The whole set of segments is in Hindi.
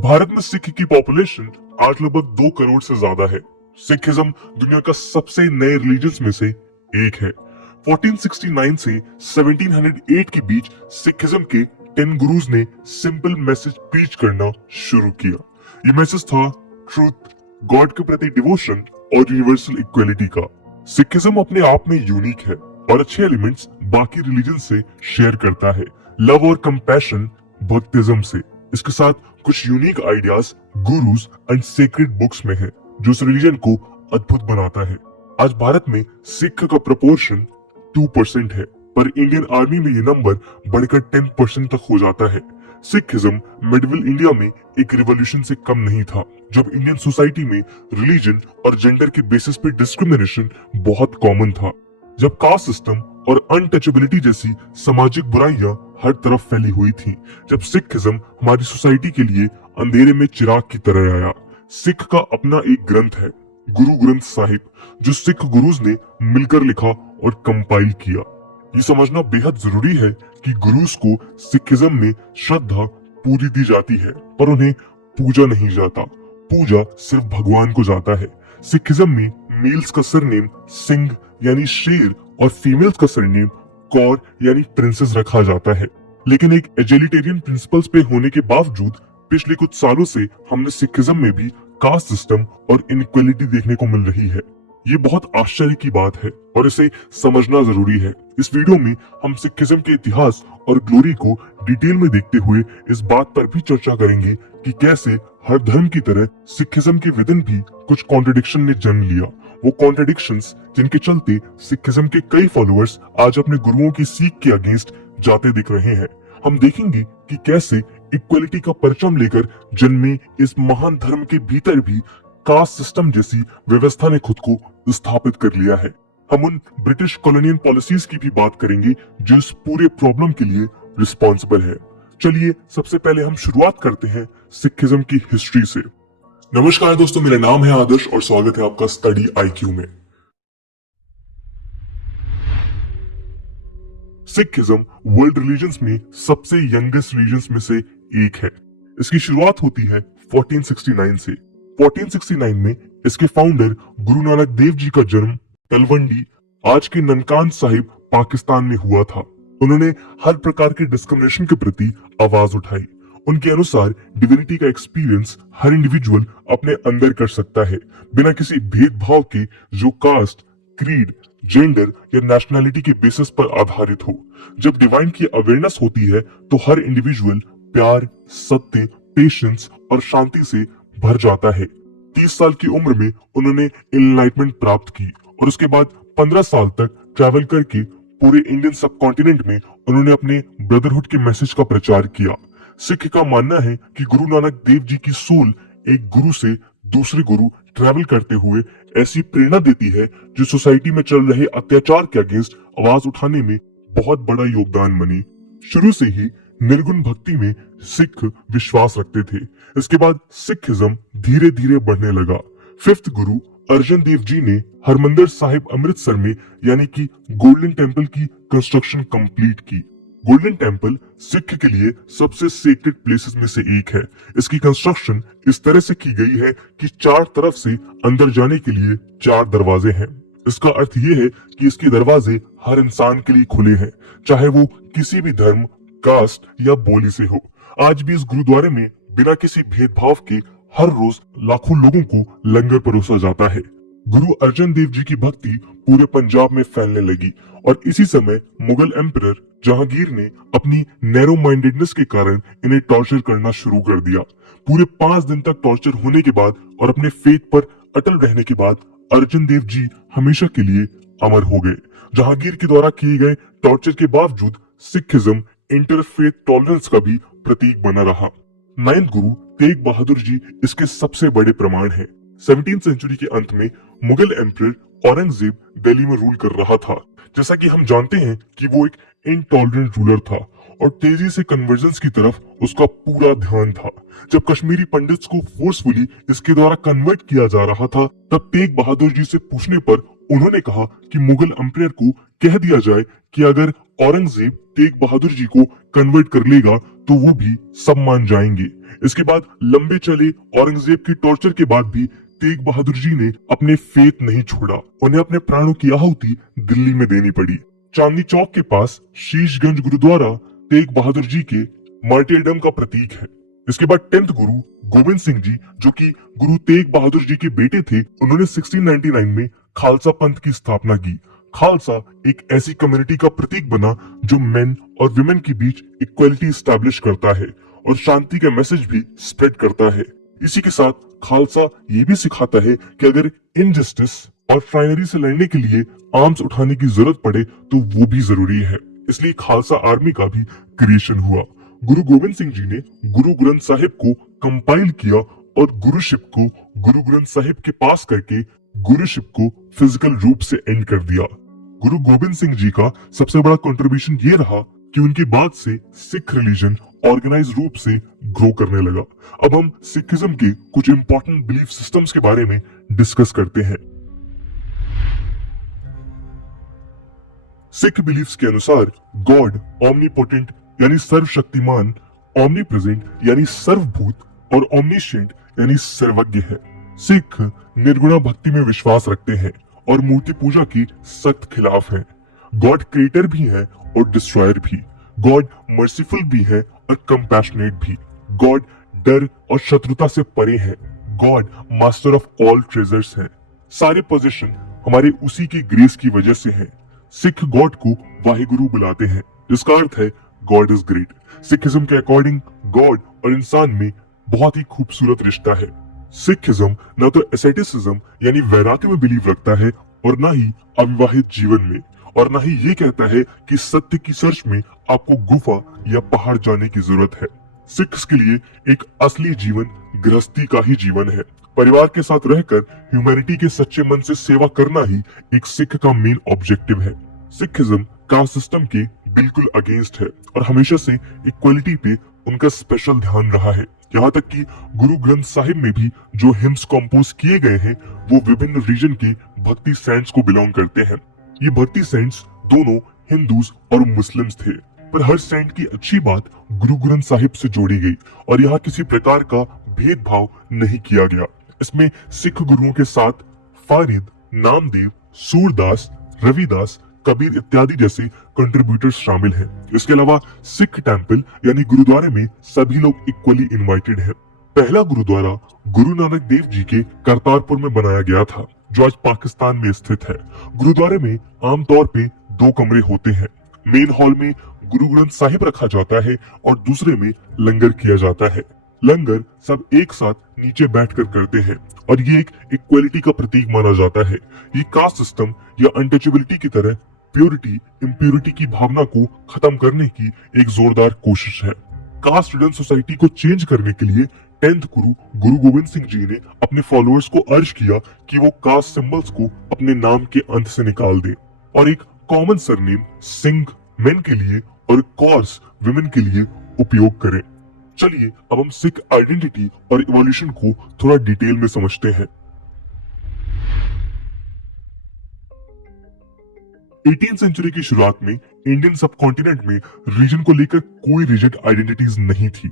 भारत में सिख की पॉपुलेशन आज लगभग 2 करोड़ से ज्यादा है। सिखिज्म दुनिया का सबसे नए रिलीजन्स में से एक है। 1469 से 1708 के बीच सिखिज्म के 10 गुरुज ने सिंपल मैसेज प्रीच करना शुरू किया। ये मैसेज था ट्रूथ, गॉड के प्रति डिवोशन और यूनिवर्सल इक्वलिटी का। सिखिज्म अपने आप में यूनिक है और अच्छे एलिमेंट्स बाकी रिलीजन से शेयर करता है। लव और कंपैशन भक्तिज्म से। इसके साथ कुछ unique ideas gurus and sacred books में है जो इस रिलीजन को अद्भुत बनाता है। आज भारत में सिख का प्रपोर्शन 2% है, पर इंडियन आर्मी में ये नंबर बढ़कर 10% तक हो जाता है। सिखिज्म मिडिवल इंडिया में एक रिवॉल्यूशन से कम नहीं था, जब इंडियन सोसाइटी में रिलीजन और जेंडर के बेसिस पे डिस्क्रिमिनेशन बहुत कॉमन था। जब कास्ट सिस्टम और अनटचेबिलिटी जैसी सामाजिक बुराइयां हर तरफ फैली हुई थी। जब सिखिज्म हमारी सोसाइटी के लिए अंधेरे में चिराग की तरह आया। सिख का अपना एक ग्रंथ है, गुरु ग्रंथ साहिब, जो सिख गुरुज ने मिलकर लिखा और कंपाइल किया। ये समझना बेहद जरूरी है कि गुरुज को सिखिज्म में श्रद्धा पूरी दी जाती है, पर उन्हें पूजा नहीं जाता। पूजा सिर्फ भगवान को जाता है। सिखिज्म में मेल्स का सरनेम सिंह यानी शेर और फीमेल्स का सरनेम कौर यानी प्रिंसेस रखा जाता है। लेकिन एक एजिलिटेरियन प्रिंसिपल्स पे होने के बावजूद पिछले कुछ सालों से हमने सिखिज्म में भी कास्ट सिस्टम और इनइक्वालिटी देखने को मिल रही है। ये बहुत आश्चर्य की बात है और इसे समझना जरूरी है। इस वीडियो में हम सिखिज्म के इतिहास और ग्लोरी को डिटेल में देखते हुए इस बात पर भी चर्चा करेंगे कि कैसे हर धर्म की तरह सिखिज्म के विदिन भी कुछ कॉन्ट्रडिक्शन ने जन्म लिया। वो कॉन्ट्रडिक्शंस जिनके चलते सिखिज्म के कई फॉलोअर्स आज अपने गुरुओं की सीख के अगेंस्ट जाते दिख रहे हैं। हम देखेंगे कि कैसे इक्वलिटी का परचम लेकर जन्मे इस महान धर्म के भीतर भी कास्ट सिस्टम जैसी व्यवस्था ने खुद को स्थापित कर लिया है। हम उन ब्रिटिश कॉलोनियल पॉलिसीज की भी बात करेंगे जो इस पूरे प्रॉब्लम के लिए रिस्पॉन्सिबल है। चलिए सबसे पहले हम शुरुआत करते हैं सिखिज्म की हिस्ट्री से। नमस्कार दोस्तों, मेरा नाम है आदर्श और स्वागत है आपका स्टडी आईक्यू में। सिखिज्म वर्ल्ड रिलीजन्स में सबसे यंगेस्ट रिलीजन्स में से एक है। इसकी शुरुआत होती है 1469 से। 1469 में इसके फाउंडर गुरु नानक देव जी का जन्म तलवंडी, आज के ननकान साहिब, पाकिस्तान में हुआ था। उन्होंने हर प्रकार के डिस्क्रिमिनेशन के प्रति आवाज उठाई। उनके अनुसार डिविनिटी का एक्सपीरियंस हर इंडिविजुअल अपने अंदर कर सकता है, बिना किसी भेदभाव के, जो कास्ट, क्रीड, जेंडर या नेशनैलिटी के बेसिस पर आधारित हो। जब डिवाइन की अवेयरनेस होती है तो हर इंडिविजुअल प्यार, सत्य, पेशेंस और शांति से भर जाता है। 30 साल की उम्र में उन्होंने एनलाइटमेंट प्राप्त की और उसके बाद 15 साल तक ट्रैवल करके पूरे इंडियन सब कॉन्टिनेंट में उन्होंने अपने ब्रदरहुड के मैसेज का प्रचार किया। सिख का मानना है कि गुरु नानक देव जी की सोल एक गुरु से दूसरे गुरु ट्रैवल करते हुए ऐसी प्रेरणा देती है जो सोसाइटी में चल रहे अत्याचार के अगेंस्ट आवाज उठाने में बहुत बड़ा योगदान बनी। शुरू से ही निर्गुण भक्ति में सिख विश्वास रखते थे। इसके बाद सिखिज्म धीरे धीरे बढ़ने लगा। 5th गुरु अर्जन देव जी ने हरमंदिर साहिब अमृतसर में यानी कि गोल्डन टेम्पल की कंस्ट्रक्शन कंप्लीट की। गोल्डन टेम्पल सिख के लिए सबसे सेक्रेड प्लेसेस में से एक है। इसकी कंस्ट्रक्शन इस तरह से की गई है कि 4 तरफ से अंदर जाने के लिए 4 दरवाजे हैं। इसका अर्थ ये है कि इसके दरवाजे हर इंसान के लिए खुले हैं, चाहे वो किसी भी धर्म, कास्ट या बोली से हो। आज भी इस गुरुद्वारे में बिना किसी भेदभाव के हर रोज लाखों लोगों को लंगर परोसा जाता है। गुरु अर्जन देव जी की भक्ति पूरे पंजाब में फैलने लगी और इसी समय मुगल एम्परर जहांगीर ने अपनी नैरो माइंडेडनेस के कारण इन्हें टॉर्चर करना शुरू कर दिया। पूरे 5 दिन तक टॉर्चर होने के बाद और अपने फेथ पर अटल रहने के बाद अर्जन देव जी हमेशा के लिए अमर हो गए। जहांगीर के द्वारा किए गए टॉर्चर के बावजूद सिखिज्म इंटरफेथ टॉलरेंस का भी प्रतीक बना रहा। 9th गुरु तेग बहादुर जी इसके सबसे बड़े प्रमाण हैं। 17th सेंचुरी के अंत में मुगल एम्परर औरंगजेब दिल्ली में रूल कर रहा था। जैसा कि हम जानते हैं कि वो एक इनटॉलरेंट रूलर था और तेजी से कन्वर्जन्स की तरफ उसका पूरा ध्यान था। जब कश्मीरी पंडित्स को फोर्सफुली इसके द्वारा कन्वर्ट किया जा रहा था, तब तेग बहादुर जी से पूछने पर उन्होंने कहा कि मुगल एम्परर को कह दिया जाए कि अगर औरंगजेब तेग बहादुर जी को कन्वर्ट कर लेगा तो वो भी सब मान जाएंगे। इसके बाद लंबे चले औरंगजेब की टॉर्चर के बाद भी तेग बहादुर जी ने अपने फेथ नहीं छोड़ा। उन्हें अपने प्राणों की आहुति दिल्ली में देनी पड़ी। चांदनी चौक के पास शीशगंज गुरुद्वारा तेग बहादुर जी के मार्टियरडम का प्रतीक है। इसके बाद 10th गुरु गोविंद सिंह जी, जो कि गुरु तेग बहादुर जी के बेटे थे, उन्होंने 1699 में खालसा पंथ की स्थापना की। खालसा एक ऐसी कम्युनिटी का प्रतीक बना जो मेन और विमेन के बीच इक्वलिटी स्टैब्लिश करता है और शांति का मैसेज भी स्प्रेड करता है। इसी के साथ खालसा ये भी सिखाता है कि अगर इनजस्टिस और फाइनरी से लड़ने के लिए आर्म्स उठाने की जरूरत पड़े तो वो भी जरूरी है। इसलिए खालसा आर्मी का भी क्रिएशन हुआ। गुरु गोविंद सिंह जी ने गुरु ग्रंथ साहिब को कंपाइल किया और गुरुशिप को गुरु ग्रंथ साहिब के पास करके गुरुशिप को फिजिकल रूप से एंड कर दिया। गुरु गोविंद सिंह जी का सबसे बड़ा कंट्रीब्यूशन ये रहा कि उनके बाद से सिख रिलीजन ऑर्गेनाइज रूप से ग्रो करने लगा। अब हम सिखिज्म के कुछ इंपॉर्टेंट बिलीफ सिस्टम्स के बारे में डिस्कस करते हैं। सिख बिलीफ्स के अनुसार गॉड ओमनीपोटेंट यानी सर्वशक्तिमान, ओमनीप्रेजेंट यानी सर्वभूत और ओमनीशिएंट यानी सर्वज्ञ है। सिख निर्गुणा भक्ति में विश्वास रखते हैं और मूर्ति पूजा की सख्त खिलाफ हैं। गॉड क्रिएटर भी है और डिस्ट्रॉयर भी। गॉड मर्सीफुल भी है और कंपैशनेट भी। गॉड डर और शत्रुता से परे है। God master of all treasures है। सारे पोजीशन हमारे उसी की ग्रेस की वजह से है। सिख गॉड को वाहिगुरु बुलाते हैं, जिसका अर्थ है गॉड इज ग्रेट। सिखिज्म के अकॉर्डिंग गॉड और इंसान में बहुत ही खूबसूरत रिश्ता है। सिखिज्म न तो एसेटिसिज्म यानी वैराग्य में बिलीव रखता है और न ही अविवाहित जीवन में, और न ही ये कहता है कि सत्य की सर्च में आपको गुफा या पहाड़ जाने की जरूरत है। सिख्स के लिए एक असली जीवन गृहस्थी का ही जीवन है। परिवार के साथ रहकर ह्यूमैनिटी के सच्चे मन से सेवा करना ही एक सिख का मेन ऑब्जेक्टिव है। सिखिज्म कास्ट सिस्टम के बिल्कुल अगेंस्ट है और हमेशा से इक्वलिटी पे उनका स्पेशल ध्यान रहा है। यहाँ तक कि गुरु ग्रंथ साहिब में भी जो हिम्स कंपोज किए गए हैं वो विभिन्न रीजन के भक्ति सेंट्स को बिलोंग करते हैं। ये भक्ति सेंट्स दोनों हिंदूज और मुस्लिम्स थे, पर हर सेंट की अच्छी बात गुरु ग्रंथ साहिब से जोड़ी गई और यहाँ किसी प्रकार का भेदभाव नहीं किया गया। इसमें सिख गुरुओं के साथ फारिद, नामदेव, सूरदास, रविदास, कबीर इत्यादि जैसे कंट्रीब्यूटर्स शामिल हैं। इसके अलावा सिख टेंपल यानी गुरुद्वारे में सभी लोग इक्वली इनवाइटेड हैं। पहला गुरुद्वारा गुरु नानक देव जी के करतारपुर में बनाया गया था, जो आज पाकिस्तान में स्थित है। गुरुद्वारे में आमतौर पे 2 कमरे होते हैं। मेन हॉल में गुरु ग्रंथ साहिब रखा जाता है और दूसरे में लंगर किया जाता है। लंगर सब एक साथ नीचे बैठकर करते हैं और ये एक इक्वलिटी का प्रतीक माना जाता है। ये कास्ट सिस्टम या अनटचेबिलिटी की तरह प्योरिटी इम्प्योरिटी की भावना को खत्म करने की एक जोरदार कोशिश है। कास्ट रिडन सोसाइटी को चेंज करने के लिए 10th गुरु गुरु गोविंद सिंह जी ने अपने फॉलोअर्स को अर्ज किया कि वो कास्ट सिंबल्स को अपने नाम के अंत से निकाल दें और एक कॉमन सरनेम सिंह मेन के लिए और कौर्स विमेन के लिए उपयोग करें। चलिए अब हम सिख आइडेंटिटी और इवोल्यूशन को थोड़ा डिटेल में समझते हैं। 18th सेंचुरी की शुरुआत में इंडियन सब कॉन्टिनेंट में रीजन को लेकर कोई रिजिड आइडेंटिटीज नहीं थी।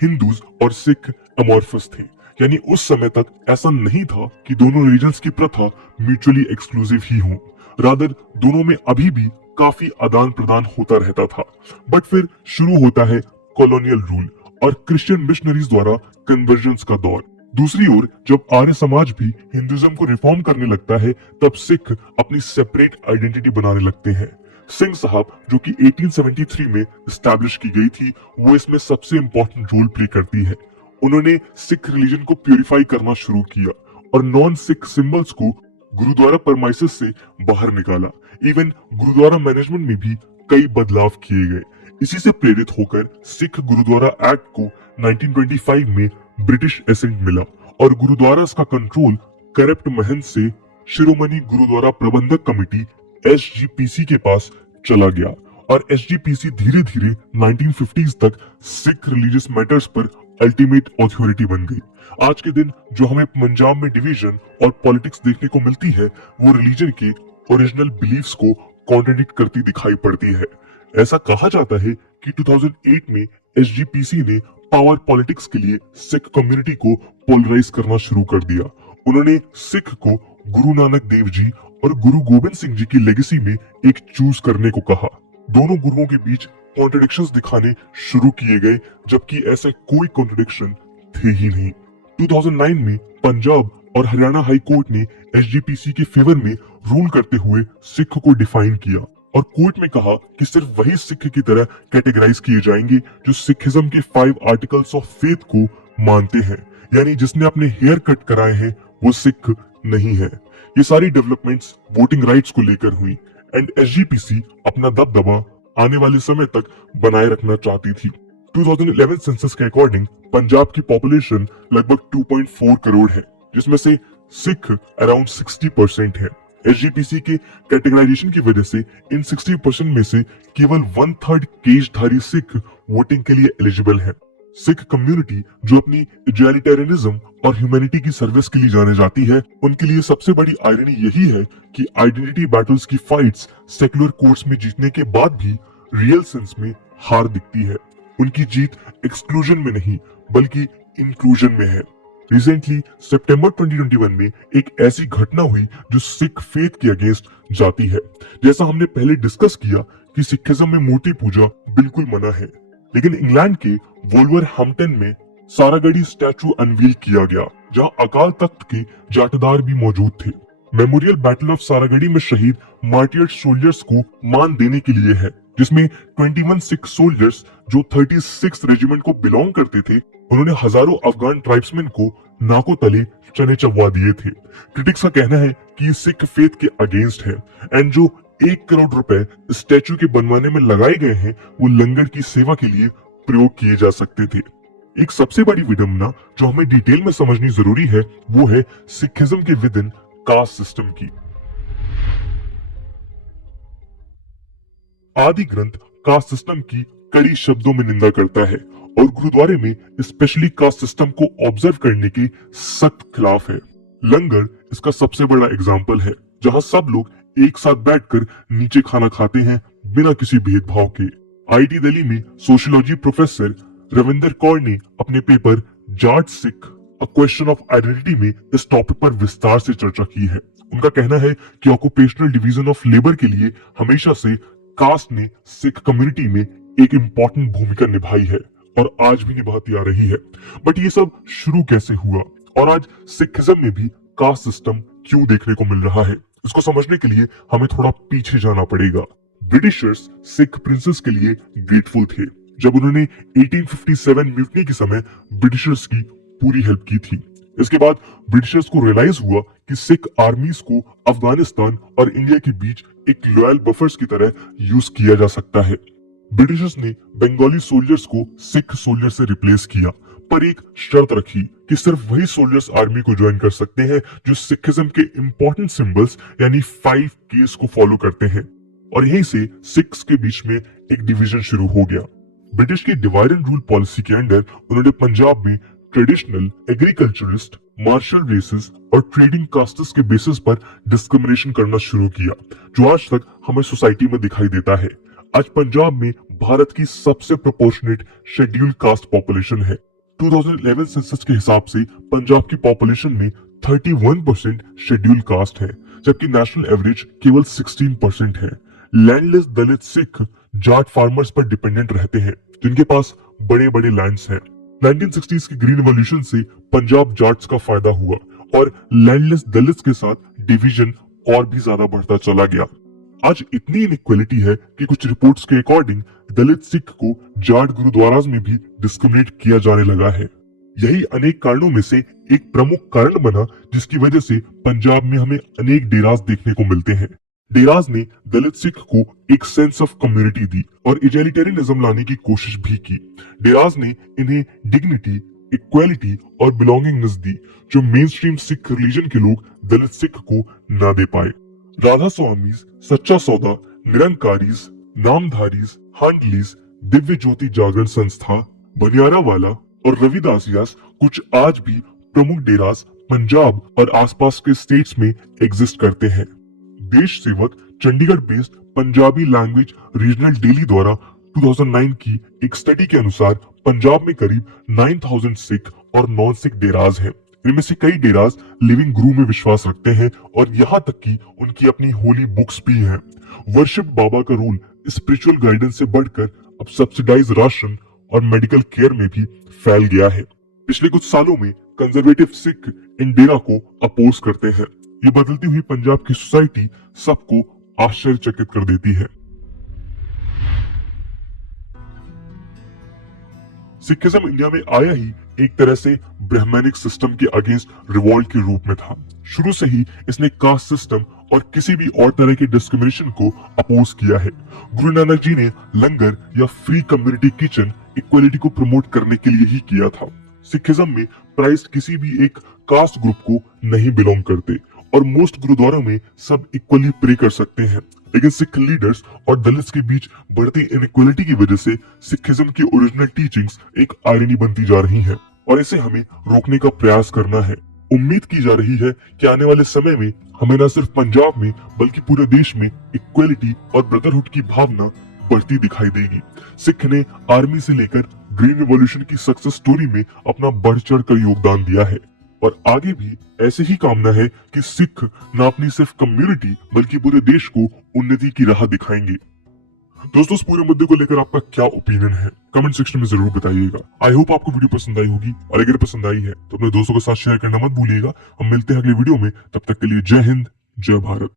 हिंदूज और सिख अमॉर्फस थे, यानी उस समय तक ऐसा नहीं था कि दोनों रीजन्स की प्रथा म्यूचुअली एक्सक्लूसिव ही हो। रादर दोनों में अभी भी काफी आदान प्रदान होता रहता था। बट फिर शुरू होता है कॉलोनियल रूल और क्रिश्चियन मिशनरीज द्वारा कन्वर्जन्स का दौर। दूसरी ओर जब आर्य समाज भी हिंदुइज्म को रिफॉर्म करने लगता है, तब सिख अपनी सेपरेट आइडेंटिटी बनाने लगते हैं। सिंह साहब, जो कि 1873 में एस्टैब्लिश की गई थी, वो इसमें सबसे इंपॉर्टेंट रोल प्ले करती है। उन्होंने सिख रिलीजन को प्यूरिफाई करना शुरू किया और नॉन सिख सिंबल्स को गुरुद्वारा परमाइसेस से बाहर निकाला। इवन गुरुद्वारा मैनेजमेंट में भी कई बदलाव किए गए। इसी से प्रेरित होकर सिख गुरुद्वारा एक्ट को 1925 में ब्रिटिश एसेंट मिला और गुरुद्वारा का कंट्रोल करप्ट महंत से शिरोमणि गुरुद्वारा प्रबंधक कमेटी SGPC के पास चला गया और SGPC धीरे धीरे 1950s तक सिख रिलीजियस मैटर्स पर अल्टीमेट अथॉरिटी बन गई। आज के दिन जो हमें पंजाब में डिवीजन और पॉलिटिक्स देखने को मिलती है, वो रिलीजन के ओरिजिनल बिलीफ्स को कॉन्ट्रडिक्ट करती दिखाई पड़ती है। ऐसा कहा जाता है कि 2008 में एसजीपीसी ने पावर पॉलिटिक्स के लिए सिख कम्युनिटी को पोलराइज करना शुरू कर दिया। उन्होंने सिख को गुरु नानक देव जी और गुरु गोबिंद सिंह जी की लेगेसी में एक चूज करने को कहा। दोनों गुरुओं के बीच कॉन्ट्रडिक्शंस दिखाने शुरू किए गए, जबकि ऐसे कोई कॉन्ट्रडिक्शन थे ही नहीं। 2009 में पंजाब और हरियाणा हाई कोर्ट ने एसजीपीसी के फेवर में रूल करते हुए सिख को डिफाइन किया और कोर्ट में कहा कि सिर्फ वही सिख की तरह कैटेगराइज किए जाएंगे जो सिखिज्म के 5 आर्टिकल्स ऑफ फेथ को मानते हैं, यानी जिसने अपने हेयर कट कराए हैं वो सिख नहीं है। ये सारी डेवलपमेंट्स वोटिंग राइट्स को लेकर हुई एंड एसजीपीसी अपना दबदबा आने वाले समय तक बनाए रखना चाहती थी। 2011 सेंसस के अकॉर्डिंग पंजाब की पॉपुलेशन लगभग 2.4 करोड़ है, जिसमें से सिख अराउंड 60% है। एसजीपीसी के कैटेगराइजेशन की वजह से इन 60% में से केवल 1/3 केशधारी सिख वोटिंग के लिए एलिजिबल है। सिख कम्युनिटी जो अपनी इगैलिटेरियनिज्म और ह्यूमैनिटी की सर्विस के लिए जाने जाती है, उनके लिए सबसे बड़ी आयरनी यही है कि आइडेंटिटी बैटल्स की फाइट्स सेक्युलर कोर्ट्स में जीतने के बाद भी रियल सेंस में हार दिखती है। उनकी जीत एक्सक्लूजन में नहीं बल्कि इंक्लूजन में है। रिसेंटली सितंबर 2021 में एक ऐसी घटना हुई जो सिख फेथ के अगेंस्ट जाती है। जैसा हमने पहले डिस्कस किया कि सिखिज्म में मूर्ति पूजा बिल्कुल मना है, लेकिन इंग्लैंड के वोल्वरहैम्पटन में सारागढ़ी स्टैचू अनवील किया गया, जहां अकाल तख्त के जाटदार भी मौजूद थे। मेमोरियल बैटल ऑफ सारागढ़ी में शहीद मार्टियर सोल्जर्स को मान देने के लिए है, जिसमें 21 सिख सोल्जर्स जो 36 रेजिमेंट को बिलोंग करते थे, उन्होंने हजारों अफगान ट्राइब्समैन को नाकों तले चने चबवा दिए थे। क्रिटिक्स का कहना है कि ये सिख फेथ के अगेंस्ट है एंड जो 1 करोड़ रुपए स्टैचू के बनवाने में लगाए गए हैं वो लंगर की सेवा के लिए प्रयोग किए जा सकते थे। एक सबसे बड़ी विडंबना जो हमें डिटेल में समझनी जरूरी है वो है सिखिज्म के विद इन कास्ट सिस्टम की। आदि ग्रंथ कास्ट सिस्टम की कड़ी शब्दों में निंदा करता है और गुरुद्वारे में स्पेशली कास्ट सिस्टम को ऑब्जर्व करने के सख्त खिलाफ है। लंगर इसका सबसे बड़ा एग्जाम्पल है, जहां सब लोग एक साथ बैठकर नीचे खाना खाते हैं बिना किसी भेदभाव के। आईटी दिल्ली में सोशियोलॉजी प्रोफेसर रविंदर कौर ने अपने paper Jat Sikh a question of identity में इस टॉपिक पर विस्तार से चर्चा की है। उनका कहना है कि ऑक्यूपेशनल डिवीजन ऑफ लेबर के लिए हमेशा से कास्ट ने सिख कम्युनिटी में एक इम्पोर्टेंट भूमिका निभाई है और आज भी निभाती आ रही है। बट ये सब शुरू कैसे हुआ और आज सिखिज्म में भी कास्ट सिस्टम क्यों देखने को मिल रहा है, इसको समझने के लिए हमें थोड़ा पीछे जाना पड़ेगा। ब्रिटिशर्स सिख प्रिंसेस के लिए ग्रेटफुल थे जब उन्होंने 1857 म्यूटनी के समय ब्रिटिशर्स की पूरी हेल्प की थी। इसके बाद ब्रिटिशर्स को रियलाइज हुआ कि सिख आर्मीज को अफगानिस्तान और इंडिया के बीच एक लॉयल बफर्स की तरह यूज किया जा सकता है। ब्रिटिशर्स ने बंगाली सोल्जर्स को सिख सोल्जर से रिप्लेस किया, पर एक शर्त रखी कि सिर्फ वही सोल्जर्स आर्मी को ज्वाइन कर सकते हैं जो सिखिज्म के इंपॉर्टेंट सिंबल्स यानी 5 केस को फॉलो करते हैं। और यहीं से सिख्स के बीच में एक डिवीजन शुरू हो गया। ब्रिटिश की डिवाइड एंड रूल पॉलिसी के अंडर उन्होंने पंजाब में ट्रेडिशनल, एग्रीकल्चरिस्ट, मार्शल रेसेस और ट्रेडिंग कास्ट्स के बेसिस पर डिस्क्रिमिनेशन करना शुरू किया, जो आज तक हमें सोसाइटी में दिखाई देता है। आज पंजाब में भारत की सबसे प्रोपोर्शनेट शेड्यूल्ड कास्ट पॉपुलेशन है। 2011 सेंसस के हिसाब से पंजाब की पॉपुलेशन में 31% शेड्यूल्ड कास्ट है, जबकि नेशनल एवरेज केवल 16% है। लैंडलेस दलित सिख जाट फार्मर्स पर डिपेंडेंट रहते हैं, जिनके पास बड़े बड़े लैंड्स हैं। 1960s की ग्रीन रिवॉल्यूशन से पंजाब जाट्स का फायदा हुआ और लैंडलेस दलित्स के साथ डिवीजन और भी ज्यादा बढ़ता चला गया। आज इतनी इनइक्वालिटी है कि कुछ रिपोर्ट्स के अकॉर्डिंग दलित सिख को जाट गुरुद्वारास में भी डिस्क्रिमिनेट किया जाने लगा है। यही अनेक कारणों में से एक प्रमुख कारण बना जिसकी वजह से पंजाब में हमें अनेक डेरास देखने को मिलते हैं। डेरास ने दलित सिख को एक सेंस ऑफ कम्युनिटी दी और इगैलिटेरियनिज्म लाने की कोशिश भी की। डेरास ने इन्हें डिग्निटी, इक्वालिटी और बिलोंगिंगनेस दी, जो मेन स्ट्रीम सिख रिलीजन के लोग दलित सिख को ना दे पाए। राधा स्वामीज, सच्चा सौदा, निरंकारीज, नामधारीज, हांडलीज, दिव्य ज्योति जागरण संस्था, बनियारा वाला और रविदासियास कुछ आज भी प्रमुख डेरास पंजाब और आसपास के स्टेट्स में एग्जिस्ट करते हैं। देश सेवक Chandigarh based Punjabi language regional daily द्वारा 2009 की एक स्टडी के अनुसार पंजाब में करीब 9000 सिख और नॉन सिख डेराज हैं। इनमें से कई डेराज लिविंग गुरु में विश्वास रखते हैं और यहाँ तक कि उनकी अपनी होली बुक्स भी हैं। वर्शिप बाबा का रोल स्पिरिचुअल गाइडेंस से बढ़कर अब सब्सिडाइज राशन और मेडिकल केयर में भी फैल गया है। पिछले कुछ सालों में कंजर्वेटिव सिख इन डेरा को अपोज करते हैं। ये बदलती हुई पंजाब की सोसाइटी सबको आश्चर्यचकित कर देती है। सिखिज्म इंडिया में आया ही एक तरह से ब्राह्मणिक सिस्टम के अगेंस्ट रिवॉल्ट के रूप में था। शुरू से ही इसने कास्ट सिस्टम और किसी भी और तरह के डिस्क्रिमिनेशन को अपोज किया है। गुरु नानक जी ने लंगर या फ्री कम्युनिटी किचन इक्वलिटी को प्रमोट करने के लिए ही किया था। सिखिज्म में प्राइस्ट किसी भी एक कास्ट ग्रुप को नहीं बिलोंग करते और मोस्ट गुरुद्वारों में सब इक्वली प्रे कर सकते हैं। लेकिन सिख लीडर्स और दलित्स के बीच बढ़ती इनइक्वलिटी की वजह से सिखिज्म की ओरिजिनल टीचिंग्स एक आयरनी बनती जा रही है और इसे हमें रोकने का प्रयास करना है। उम्मीद की जा रही है कि आने वाले समय में हमें न सिर्फ पंजाब में बल्कि पूरे देश में इक्वलिटी और ब्रदरहुड की भावना बढ़ती दिखाई देगी। सिख ने आर्मी से लेकर ग्रीन रिवॉल्यूशन की सक्सेस स्टोरी में अपना बढ़ चढ़ कर योगदान दिया है और आगे भी ऐसे ही कामना है कि सिख न अपनी सिर्फ कम्युनिटी बल्कि पूरे देश को उन्नति की राह दिखाएंगे। दोस्तों, इस पूरे मुद्दे को लेकर आपका क्या ओपिनियन है कमेंट सेक्शन में जरूर बताइएगा। आई होप आपको वीडियो पसंद आई होगी और अगर पसंद आई है तो अपने दोस्तों के साथ शेयर करना मत भूलिएगा। हम मिलते हैं अगले वीडियो में, तब तक के लिए जय हिंद, जय भारत।